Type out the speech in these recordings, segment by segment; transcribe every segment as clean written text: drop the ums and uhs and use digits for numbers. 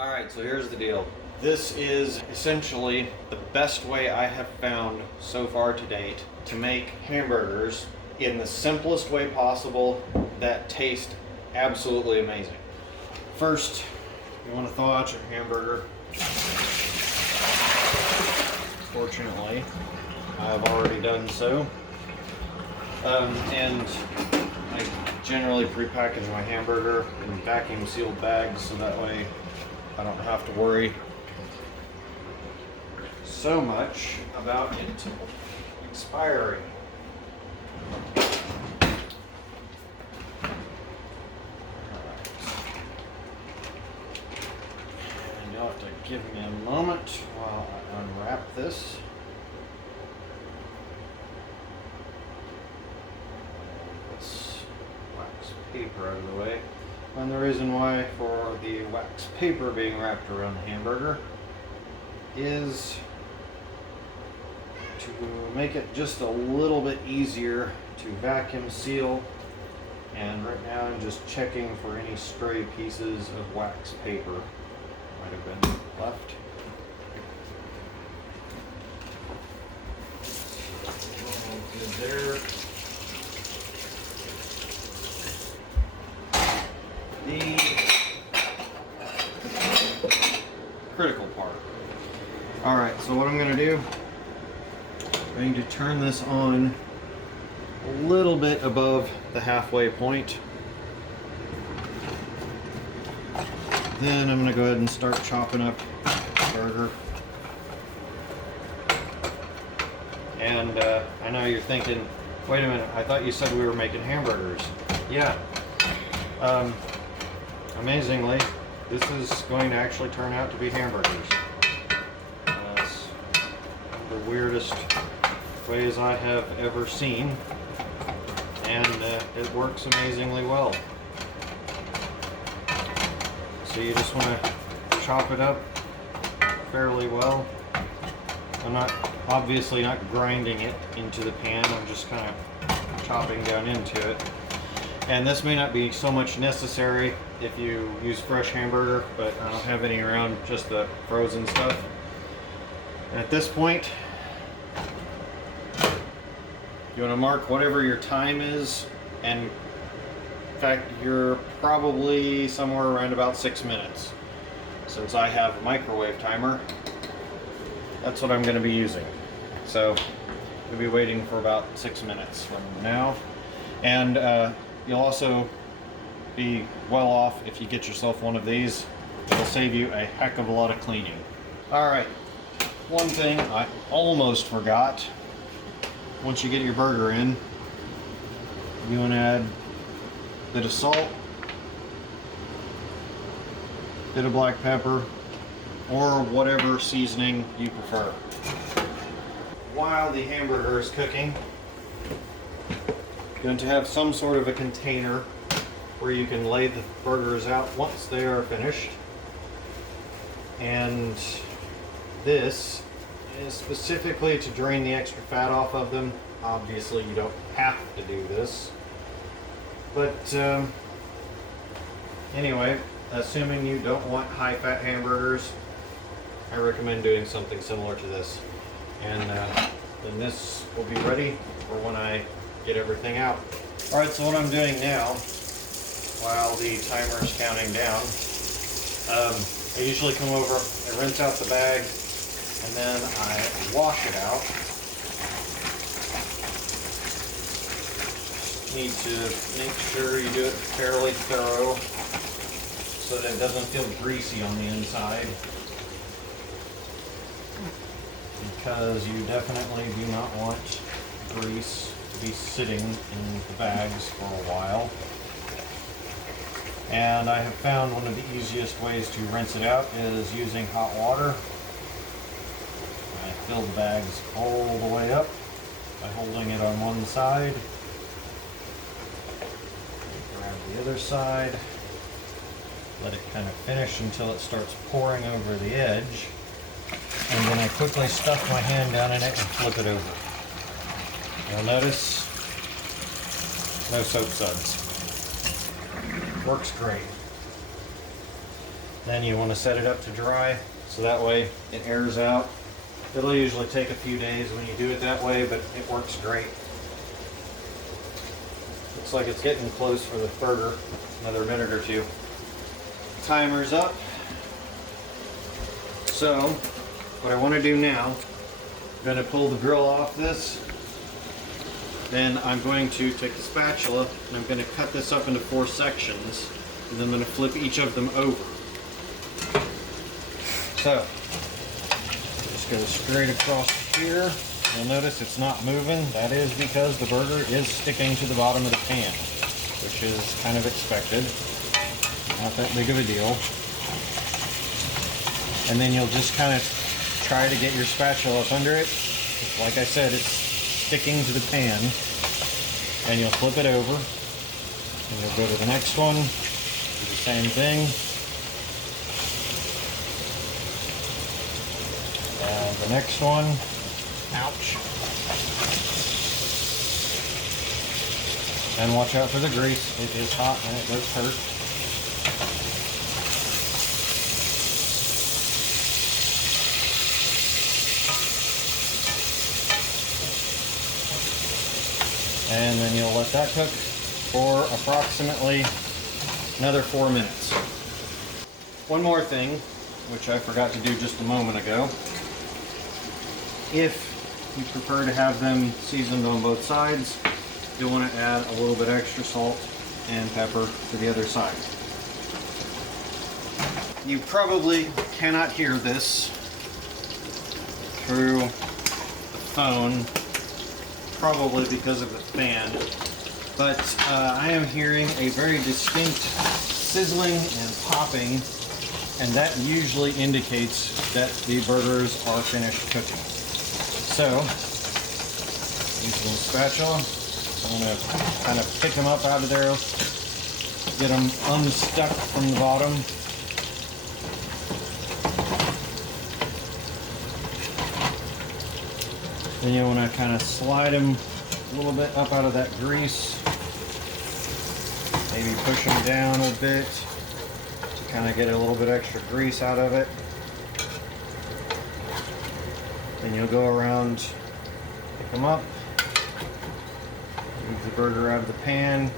Alright, so here's the deal. This is essentially the best way I have found so far to date to make hamburgers in the simplest way possible that taste absolutely amazing. First, you want to thaw out your hamburger. Fortunately, I've already done so. And I generally prepackage my hamburger in vacuum sealed bags so that way I don't have to worry so much about it expiring. And you'll have to give me a moment while I unwrap this. This wax paper out of the way. And the reason why for the wax paper being wrapped around the hamburger is to make it just a little bit easier to vacuum seal. And right now I'm just checking for any stray pieces of wax paper might have been left. All good there. The critical part. Alright, so what I'm going to do, I'm going to turn this on a little bit above the halfway point. Then I'm going to go ahead and start chopping up the burger. And I know you're thinking, wait a minute, I thought you said we were making hamburgers. Yeah. Amazingly, this is going to actually turn out to be hamburgers. It's the weirdest ways I have ever seen, and it works amazingly well. So you just want to chop it up fairly well. I'm obviously not grinding it into the pan, I'm just kind of chopping down into it. And this may not be so much necessary if you use fresh hamburger, but I don't have any around, just the frozen stuff. And at this point, you want to mark whatever your time is, and in fact, you're probably somewhere around about 6 minutes. Since I have a microwave timer, that's what I'm going to be using. So, we'll be waiting for about 6 minutes from now. And you'll also be well off if you get yourself one of these. It'll save you a heck of a lot of cleaning. Alright, one thing I almost forgot. Once you get your burger in, you want to add a bit of salt, a bit of black pepper, or whatever seasoning you prefer. While the hamburger is cooking, you're going to have some sort of a container where you can lay the burgers out once they are finished. And this is specifically to drain the extra fat off of them. Obviously you don't have to do this, but anyway, assuming you don't want high fat hamburgers, I recommend doing something similar to this. And then this will be ready for when I get everything out. Alright, so what I'm doing now, while the timer is counting down, I usually come over, I rinse out the bag, and then I wash it out. Need to make sure you do it fairly thorough so that it doesn't feel greasy on the inside, because you definitely do not want grease to be sitting in the bags for a while. And I have found one of the easiest ways to rinse it out is using hot water. I fill the bags all the way up by holding it on one side. Grab the other side. Let it kind of finish until it starts pouring over the edge. And then I quickly stuff my hand down in it and flip it over. You'll notice no soap suds. Works great. Then you want to set it up to dry, so that way it airs out. It'll usually take a few days when you do it that way, but it works great. Looks like it's getting close for the burger, another minute or two. Timer's up. So, what I want to do now, I'm going to pull the grill off this. Then I'm going to take the spatula and I'm going to cut this up into 4 sections. And then I'm going to flip each of them over. So, just go straight across here. You'll notice it's not moving. That is because the burger is sticking to the bottom of the pan, which is kind of expected. Not that big of a deal. And then you'll just kind of try to get your spatula up under it. Like I said, it's sticking to the pan. And you'll flip it over. And you'll go to the next one. Do the same thing. And the next one. Ouch. And watch out for the grease. It is hot and it does hurt. And then you'll let that cook for approximately another 4 minutes. One more thing, which I forgot to do just a moment ago. If you prefer to have them seasoned on both sides, you'll want to add a little bit extra salt and pepper to the other side. You probably cannot hear this through the phone, probably because of the fan, but I am hearing a very distinct sizzling and popping, and that usually indicates that the burgers are finished cooking. So, using the spatula, I'm going to kind of pick them up out of there, get them unstuck from the bottom. Then you want to kind of slide them a little bit up out of that grease. Maybe push them down a bit to kind of get a little bit extra grease out of it. Then you'll go around, pick them up, move the burger out of the pan,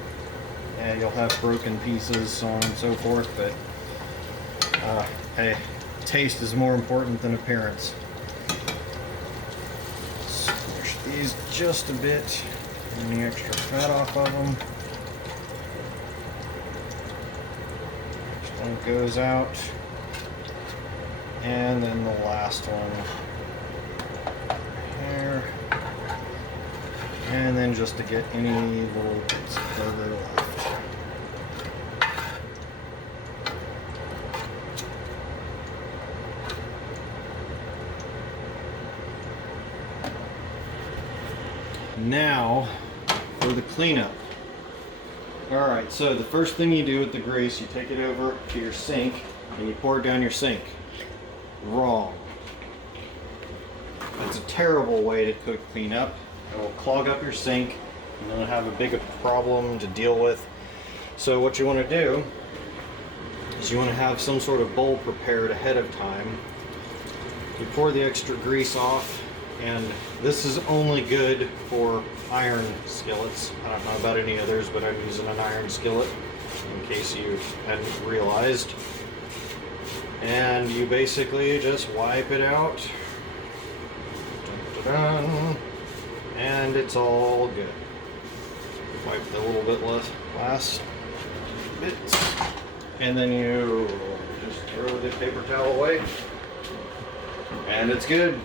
and you'll have broken pieces, so on and so forth, but hey, taste is more important than appearance. Squish these just a bit, and the extra fat off of them. Next one goes out, and then the last one. And then just to get any little bits of burger left. Now for the cleanup. Alright, so the first thing you do with the grease, you take it over to your sink and you pour it down your sink. Wrong. It's a terrible way to cook cleanup. It will clog up your sink and then have a big problem to deal with. So what you want to do is you want to have some sort of bowl prepared ahead of time. You pour the extra grease off, and this is only good for iron skillets. I don't know about any others, but I'm using an iron skillet in case you hadn't realized. And you basically just wipe it out. Dun-dun-dun. And it's all good. Wipe the little bit last bits, and then you just throw the paper towel away, and it's good.